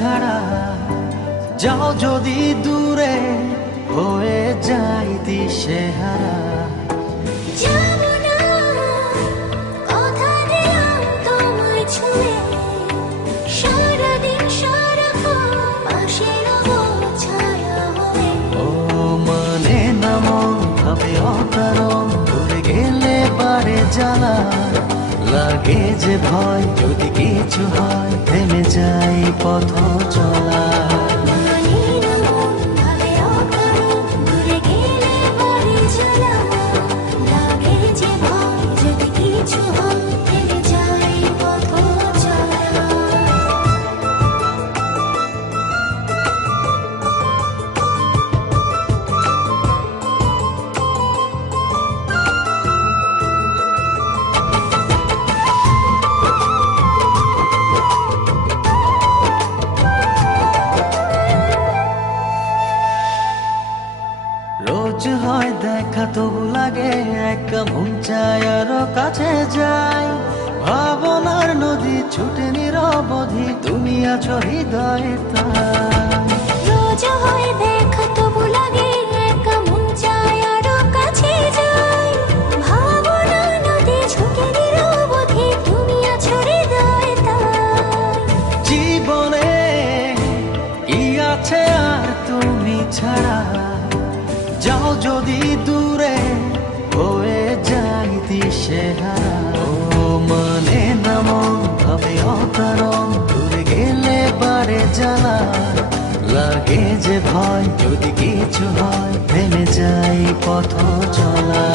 ছাড়া যাও যদি দূরে হয়ে যাই দিশেহারা। যাবো না, কথা দিলাম তোমায় ছুঁয়ে, সারাদিন সারাক্ষণ পাশে রবো ছায়া হয়ে। ও মানে না মন ভাবে অকারণ, দূরে গেলে পারে জ্বালা লাগে যে ভয়, যদি কিছু হয় থেমে যাই পথ চলা। মানে না মন ভাবে অকারণ, দূরে গেলে পারে জ্বালা লাগে যে ভয়, যদি কিছু হয় থেমে যাই পথ চলা। রোজ হয় দেখা তবু লাগে একা, মন চায় আরো কাছে যাই। ভাবনার নদী ছুটে নিরবধি, তুমি আছো হৃদয়ে তাই। রোজ হয় দেখা তবু লাগে একা, মন চায় আরো কাছে যাই। ভাবনা নদী ছুটে নিরবধি, তুমি আছো হৃদয়ে তাই। জীবনে কি আছে আর তুমি ছাড়া, যাও যদি দূরে হয়ে যাই দিশেহারা। ও মানে না মন ভাবে অকারণ, দূরে গেলে পারে জ্বালা লাগে যে ভয়, যদি কিছু হয় থেমে যাই পথ চলা।